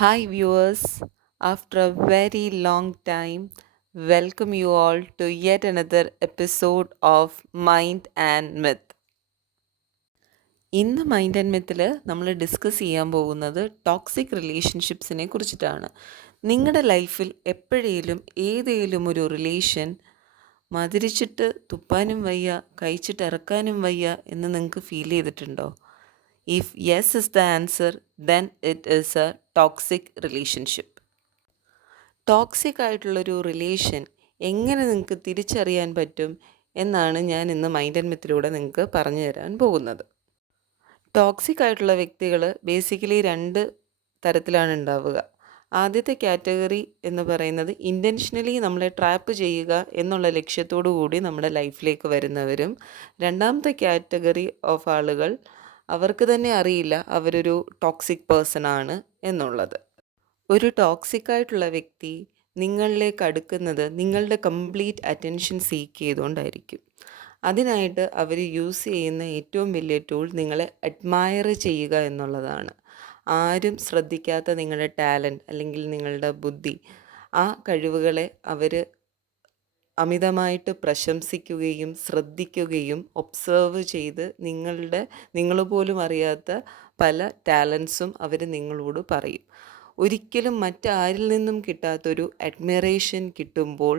Hi, viewers. After a very long time, welcome you all to yet another episode of Mind and Myth. ഇന്ന് mind and Mittal നമ്മൾ discuss ചെയ്യാൻ പോകുന്നത് toxic റിലേഷൻഷിപ്സിനെ കുറിച്ചിട്ടാണ്. നിങ്ങളുടെ ലൈഫിൽ എപ്പോഴേലും ഏതേലും ഒരു റിലേഷൻ മതിരിച്ചിട്ട് തുപ്പാനും വയ്യ, കഴിച്ചിട്ട് ഇറക്കാനും വയ്യ എന്ന് നിങ്ങൾക്ക് ഫീൽ ചെയ്തിട്ടുണ്ടോ? If yes is the answer, then it is A toxic relationship. Toxic ആയിട്ടുള്ളൊരു റിലേഷൻ എങ്ങനെ നിങ്ങൾക്ക് തിരിച്ചറിയാൻ പറ്റും എന്നാണ് ഞാൻ ഇന്ന് മൈൻഡ് ആൻഡ് മിത്തിലൂടെ നിങ്ങൾക്ക് പറഞ്ഞു തരാൻ പോകുന്നത്. ടോക്സിക് ആയിട്ടുള്ള വ്യക്തികൾ ബേസിക്കലി രണ്ട് തരത്തിലാണ് ഉണ്ടാവുക. ആദ്യത്തെ കാറ്റഗറി എന്ന് പറയുന്നത് ഇൻറ്റൻഷനലി നമ്മളെ ട്രാപ്പ് ചെയ്യുക എന്നുള്ള ലക്ഷ്യത്തോടു കൂടി നമ്മുടെ ലൈഫിലേക്ക് വരുന്നവരും, രണ്ടാമത്തെ കാറ്റഗറി ഓഫ് ആളുകൾ അവർക്ക് തന്നെ അറിയില്ല അവരൊരു ടോക്സിക് പേഴ്സൺ ആണ് എന്നുള്ളത്. ഒരു ടോക്സിക് ആയിട്ടുള്ള വ്യക്തി നിങ്ങളിലേക്ക് അടുക്കുന്നത് നിങ്ങളുടെ കംപ്ലീറ്റ് അറ്റൻഷൻ സീക്ക് ചെയ്തുകൊണ്ടായിരിക്കും. അതിനായിട്ട് അവർ യൂസ് ചെയ്യുന്ന ഏറ്റവും വലിയ ടൂൾ നിങ്ങളെ അഡ്മയർ ചെയ്യുക എന്നുള്ളതാണ്. ആരും ശ്രദ്ധിക്കാത്ത നിങ്ങളുടെ ടാലൻറ്റ് അല്ലെങ്കിൽ നിങ്ങളുടെ ബുദ്ധി, ആ കഴിവുകളെ അവർ അമിതമായിട്ട് പ്രശംസിക്കുകയും ശ്രദ്ധിക്കുകയും ഒബ്സേർവ് ചെയ്ത് നിങ്ങൾ പോലും അറിയാത്ത പല ടാലൻസും അവർ നിങ്ങളോട് പറയും. ഒരിക്കലും മറ്റാരിൽ നിന്നും കിട്ടാത്തൊരു അഡ്മിറേഷൻ കിട്ടുമ്പോൾ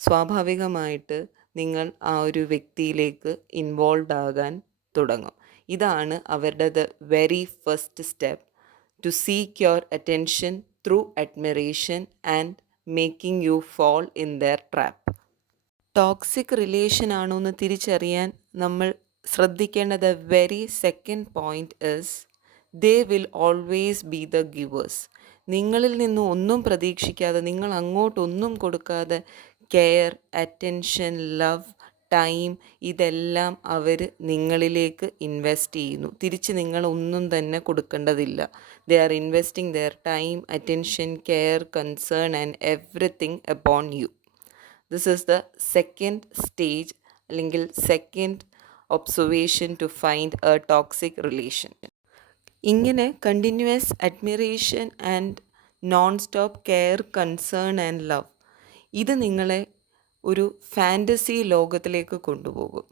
സ്വാഭാവികമായിട്ട് നിങ്ങൾ ആ ഒരു വ്യക്തിയിലേക്ക് ഇൻവോൾവ് ആകാൻ തുടങ്ങും. ഇതാണ് അവരുടെ the very first step to seek your attention through admiration and making you fall in their trap. Toxic relation ആണോ എന്ന് തിരിച്ചറിയാൻ നമ്മൾ ശ്രദ്ധിക്കേണ്ട the very second point is they will always be the givers. നിങ്ങളിൽ നിന്നും ഒന്നും പ്രതീക്ഷിക്കാതെ, നിങ്ങൾ അങ്ങോട്ടൊന്നും കൊടുക്കാതെ കെയർ, അറ്റൻഷൻ, ലവ്, ടൈം ഇതെല്ലാം അവർ നിങ്ങളിലേക്ക് ഇൻവെസ്റ്റ് ചെയ്യുന്നു. തിരിച്ച് നിങ്ങളൊന്നും തന്നെ കൊടുക്കേണ്ടതില്ല. They are investing their time, attention, care, concern and everything upon you. This is the second stage അല്ലെങ്കിൽ second observation to find a toxic relation. ഇങ്ങനെ continuous admiration and non stop care, concern and love ഇത് നിങ്ങളെ ഒരു fantasy ലോകത്തിലേക്ക് കൊണ്ടുപോകും.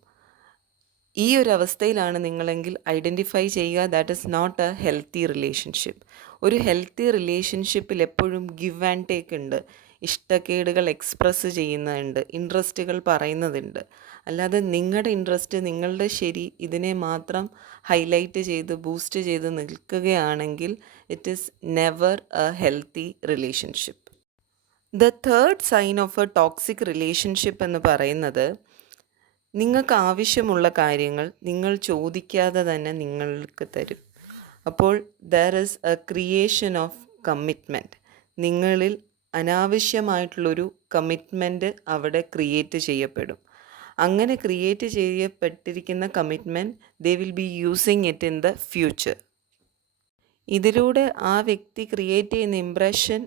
ഈ ഒരു അവസ്ഥയിലാണ് നിങ്ങളെങ്കിൽ ഐഡൻറ്റിഫൈ ചെയ്യുക that is not a healthy relationship. ഒരു ഹെൽത്തി റിലേഷൻഷിപ്പിൽ എപ്പോഴും ഗിവ് ആൻഡ് ടേക്ക് ഉണ്ട്. ഇഷ്ടക്കേടുകൾ എക്സ്പ്രസ് ചെയ്യുന്നുണ്ട്, ഇൻട്രസ്റ്റുകൾ പറയുന്നതുണ്ട്. അല്ലാതെ നിങ്ങളുടെ ഇൻട്രസ്റ്റ്, നിങ്ങളുടെ ശരി ഇതിനെ മാത്രം ഹൈലൈറ്റ് ചെയ്ത് ബൂസ്റ്റ് ചെയ്ത് നിൽക്കുകയാണെങ്കിൽ it is never a healthy relationship. The third sign of a toxic relationship എന്ന് പറയുന്നത് നിങ്ങൾക്ക് ആവശ്യമുള്ള കാര്യങ്ങൾ നിങ്ങൾ ചോദിക്കാതെ തന്നെ നിങ്ങൾക്ക് തരും. അപ്പോൾ there is a creation of commitment. നിങ്ങളിൽ അനാവശ്യമായിട്ടുള്ളൊരു കമ്മിറ്റ്മെൻറ്റ് അവിടെ ക്രിയേറ്റ് ചെയ്യപ്പെടും. അങ്ങനെ ക്രിയേറ്റ് ചെയ്യപ്പെട്ടിരിക്കുന്ന commitment they will be using it in the future. ഇതിലൂടെ ആ വ്യക്തി ക്രിയേറ്റ് ചെയ്യുന്ന ഇംപ്രഷൻ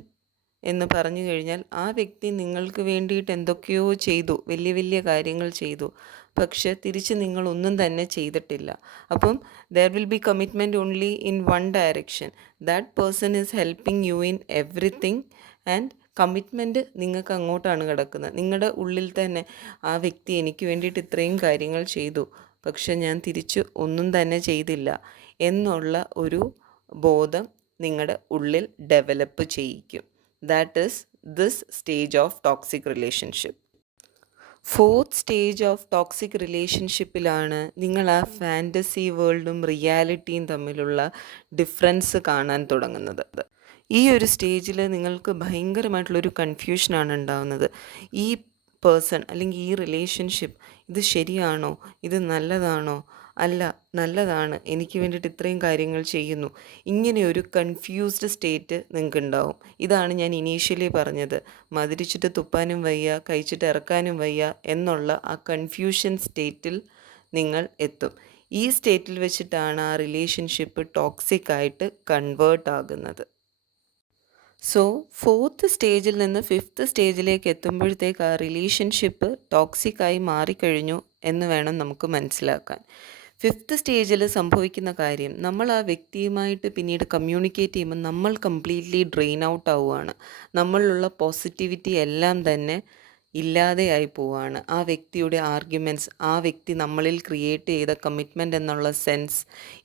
എന്ന് പറഞ്ഞു കഴിഞ്ഞാൽ ആ വ്യക്തി നിങ്ങൾക്ക് വേണ്ടിയിട്ട് എന്തൊക്കെയോ ചെയ്തു, വലിയ വലിയ കാര്യങ്ങൾ ചെയ്തു, പക്ഷെ തിരിച്ച് നിങ്ങളൊന്നും തന്നെ ചെയ്തിട്ടില്ല. അപ്പം there will be commitment only in one direction. That person is helping you in everything and commitment നിങ്ങൾക്ക് അങ്ങോട്ടാണ് കിടക്കുന്നത്. നിങ്ങളുടെ ഉള്ളിൽ തന്നെ ആ വ്യക്തി എനിക്ക് വേണ്ടിയിട്ട് ഇത്രയും കാര്യങ്ങൾ ചെയ്തു, പക്ഷെ ഞാൻ തിരിച്ച് ഒന്നും തന്നെ ചെയ്തില്ല എന്നുള്ള ഒരു ബോധം നിങ്ങളുടെ ഉള്ളിൽ ഡെവലപ്പ് ചെയ്യിക്കും. That is this stage of toxic relationship. Fourth stage of toxic റിലേഷൻഷിപ്പിലാണ് നിങ്ങൾ ആ ഫാൻറ്റസി വേൾഡും റിയാലിറ്റിയും തമ്മിലുള്ള ഡിഫറൻസ് കാണാൻ തുടങ്ങുന്നത്. ഈ ഒരു സ്റ്റേജിൽ നിങ്ങൾക്ക് ഭയങ്കരമായിട്ടുള്ളൊരു കൺഫ്യൂഷനാണ് ഉണ്ടാകുന്നത്. ഈ പേഴ്സൺ അല്ലെങ്കിൽ ഈ റിലേഷൻഷിപ്പ് ഇത് ശരിയാണോ, ഇത് നല്ലതാണോ, അല്ല നല്ലതാണ്, എനിക്ക് വേണ്ടിയിട്ട് ഇത്രയും കാര്യങ്ങൾ ചെയ്യുന്നു, ഇങ്ങനെ ഒരു കൺഫ്യൂസ്ഡ് സ്റ്റേറ്റ് നിങ്ങൾക്ക് ഉണ്ടാവും. ഇതാണ് ഞാൻ ഇനീഷ്യലി പറഞ്ഞത്, മതിരിച്ചിട്ട് തുപ്പാനും വയ്യ, കഴിച്ചിട്ട് ഇറക്കാനും വയ്യ എന്നുള്ള ആ കൺഫ്യൂഷൻ സ്റ്റേറ്റിൽ നിങ്ങൾ എത്തും. ഈ സ്റ്റേറ്റിൽ വെച്ചിട്ടാണ് ആ റിലേഷൻഷിപ്പ് ടോക്സിക് ആയിട്ട് കൺവേർട്ട് ആകുന്നത്. സോ ഫോർത്ത് സ്റ്റേജിൽ നിന്ന് ഫിഫ്ത്ത് സ്റ്റേജിലേക്ക് എത്തുമ്പോഴത്തേക്ക് ആ റിലേഷൻഷിപ്പ് ടോക്സിക്കായി മാറിക്കഴിഞ്ഞു എന്ന് വേണം നമുക്ക് മനസ്സിലാക്കാൻ. ഫിഫ്ത്ത് സ്റ്റേജിൽ സംഭവിക്കുന്ന കാര്യം, നമ്മൾ ആ വ്യക്തിയുമായിട്ട് പിന്നീട് കമ്മ്യൂണിക്കേറ്റ് ചെയ്യുമ്പോൾ നമ്മൾ കംപ്ലീറ്റ്ലി ഡ്രെയിൻ ഔട്ട് ആവുകയാണ്. നമ്മളിലുള്ള പോസിറ്റിവിറ്റി എല്ലാം തന്നെ ഇല്ലാതെയായി പോവുകയാണ്. ആ വ്യക്തിയുടെ ആർഗ്യുമെൻറ്റ്സ്, ആ വ്യക്തി നമ്മളിൽ ക്രിയേറ്റ് ചെയ്ത കമ്മിറ്റ്മെൻ്റ് എന്നുള്ള സെൻസ്,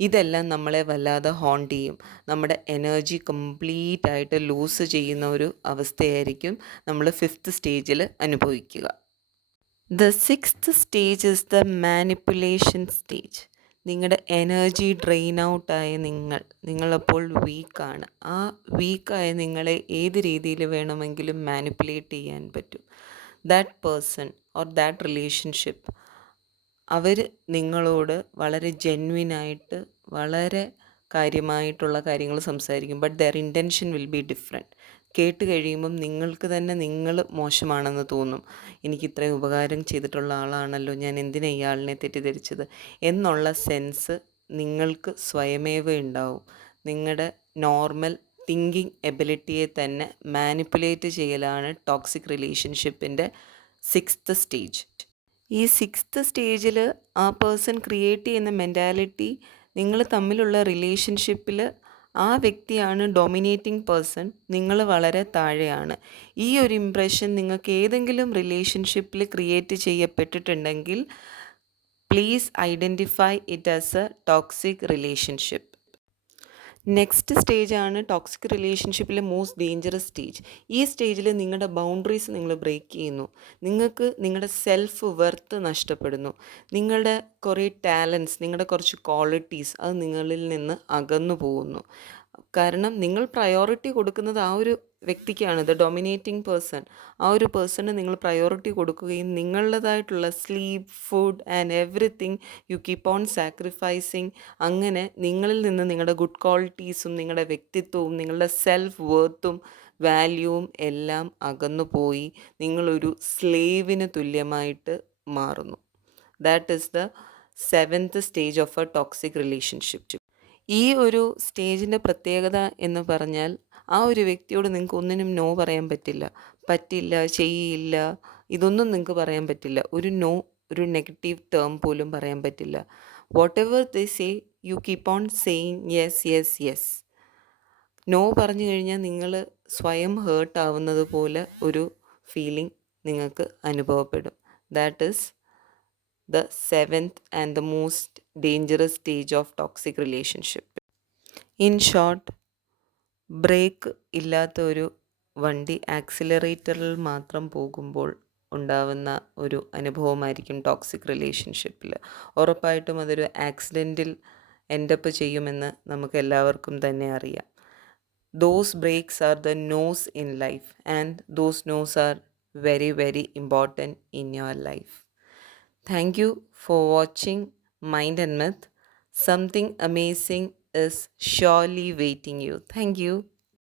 ഇതെല്ലാം നമ്മളെ വല്ലാതെ ഹോണ്ട് ചെയ്യും. നമ്മുടെ എനർജി കംപ്ലീറ്റ് ആയിട്ട് ലൂസ് ചെയ്യുന്ന ഒരു അവസ്ഥയായിരിക്കും നമ്മൾ ഫിഫ്ത്ത് സ്റ്റേജിൽ അനുഭവിക്കുക. The sixth stage is the manipulation stage. നിങ്ങളുടെ എനർജി ഡ്രെയിൻ ഔട്ടായ നിങ്ങളപ്പോൾ വീക്കാണ്. ആ വീക്കായ നിങ്ങളെ ഏത് രീതിയിൽ വേണമെങ്കിലും മാനിപ്പുലേറ്റ് ചെയ്യാൻ പറ്റും. That person or that relationship, അവർ നിങ്ങളോട് വളരെ ജെന്വിനായിട്ട് വളരെ കാര്യമായിട്ടുള്ള കാര്യങ്ങൾ സംസാരിക്കും. But their intention will be different. കേട്ട് കഴിയുമ്പം നിങ്ങൾക്ക് തന്നെ നിങ്ങൾ മോശമാണെന്ന് തോന്നും. എനിക്ക് ഇത്രയും ഉപകാരം ചെയ്തിട്ടുള്ള ആളാണല്ലോ, ഞാൻ എന്തിനാ ഇയാളിനെ തെറ്റിദ്ധരിച്ചത് എന്നുള്ള സെൻസ് നിങ്ങൾക്ക് സ്വയമേവ ഉണ്ടാവും. നിങ്ങളുടെ നോർമൽ തിങ്കിങ് എബിലിറ്റിയെ തന്നെ മാനിപ്പുലേറ്റ് ചെയ്യലാണ് ടോക്സിക് റിലേഷൻഷിപ്പിൻ്റെ സിക്സ്ത് സ്റ്റേജ്. ഈ സിക്സ്ത് സ്റ്റേജിൽ ആ പേഴ്സൺ ക്രിയേറ്റ് ചെയ്യുന്ന മെൻറ്റാലിറ്റി, നിങ്ങൾ തമ്മിലുള്ള റിലേഷൻഷിപ്പിൽ ആ വ്യക്തിയാണ് ഡോമിനേറ്റിംഗ് പേഴ്സൺ, നിങ്ങൾ വളരെ താഴെയാണ്. ഈ ഒരു ഇംപ്രഷൻ നിങ്ങൾക്ക് ഏതെങ്കിലും റിലേഷൻഷിപ്പിൽ ക്രിയേറ്റ് ചെയ്യപ്പെട്ടിട്ടുണ്ടെങ്കിൽ please identify it as a toxic relationship. Next സ്റ്റേജാണ് ടോക്സിക് റിലേഷൻഷിപ്പിലെ മോസ്റ്റ് ഡേഞ്ചറസ് സ്റ്റേജ്. ഈ സ്റ്റേജിൽ നിങ്ങളുടെ ബൗണ്ടറീസ് നിങ്ങൾ ബ്രേക്ക് ചെയ്യുന്നു. നിങ്ങൾക്ക് നിങ്ങളുടെ സെൽഫ് വെർത്ത് നഷ്ടപ്പെടുന്നു. നിങ്ങളുടെ കുറേ ടാലൻസ്, നിങ്ങളുടെ കുറച്ച് ക്വാളിറ്റീസ്, അത് നിങ്ങളിൽ നിന്ന് അകന്നു പോകുന്നു. കാരണം നിങ്ങൾ പ്രയോറിറ്റി കൊടുക്കുന്നത് ആ ഒരു വ്യക്തിക്കാണ്, ദ ഡൊമിനേറ്റിംഗ് പേഴ്സൺ. ആ ഒരു പേഴ്സണ് നിങ്ങൾ പ്രയോറിറ്റി കൊടുക്കുകയും നിങ്ങളുടേതായിട്ടുള്ള sleep, food and everything you keep on sacrificing. അങ്ങനെ നിങ്ങളിൽ നിന്ന് നിങ്ങളുടെ ഗുഡ് ക്വാളിറ്റീസും നിങ്ങളുടെ വ്യക്തിത്വവും നിങ്ങളുടെ സെൽഫ് വേർത്തും വാല്യൂവും എല്ലാം അകന്നു പോയി നിങ്ങളൊരു സ്ലേവിന് തുല്യമായിട്ട് മാറുന്നു. That is the seventh stage of a toxic relationship. ഈ ഒരു സ്റ്റേജിൻ്റെ പ്രത്യേകത എന്ന് പറഞ്ഞാൽ, ആ ഒരു വ്യക്തിയോട് നിങ്ങൾക്ക് ഒന്നിനും നോ പറയാൻ പറ്റില്ല, ചെയ്യില്ല, ഇതൊന്നും നിങ്ങൾക്ക് പറയാൻ പറ്റില്ല. ഒരു നെഗറ്റീവ് ടേം പോലും പറയാൻ പറ്റില്ല. Whatever they say you keep on saying yes yes yes. No പറഞ്ഞു കഴിഞ്ഞാൽ നിങ്ങൾ സ്വയം ഹേർട്ട് ആവുന്നത് പോലെ ഒരു ഫീലിംഗ് നിങ്ങൾക്ക് അനുഭവപ്പെടും. That is the seventh and the most dangerous stage of toxic relationship. In short, brake ഇല്ലാത്ത ഒരു വണ്ടി ആക്സിലറേറ്ററിൽ മാത്രം പോകുമ്പോൾ ഉണ്ടാവുന്ന ഒരു അനുഭവമായിരിക്കും ടോക്സിക് റിലേഷൻഷിപ്പിൽ. ഉറപ്പായിട്ടും അതൊരു ആക്സിഡൻറ്റിൽ എൻഡപ്പ് ചെയ്യുമെന്ന് നമുക്ക് എല്ലാവർക്കും തന്നെ അറിയാം. Those breaks are the no's in life, and those no's are very, very important in your life. Thank you for watching Mind and Myth. Something amazing is surely waiting you. Thank you.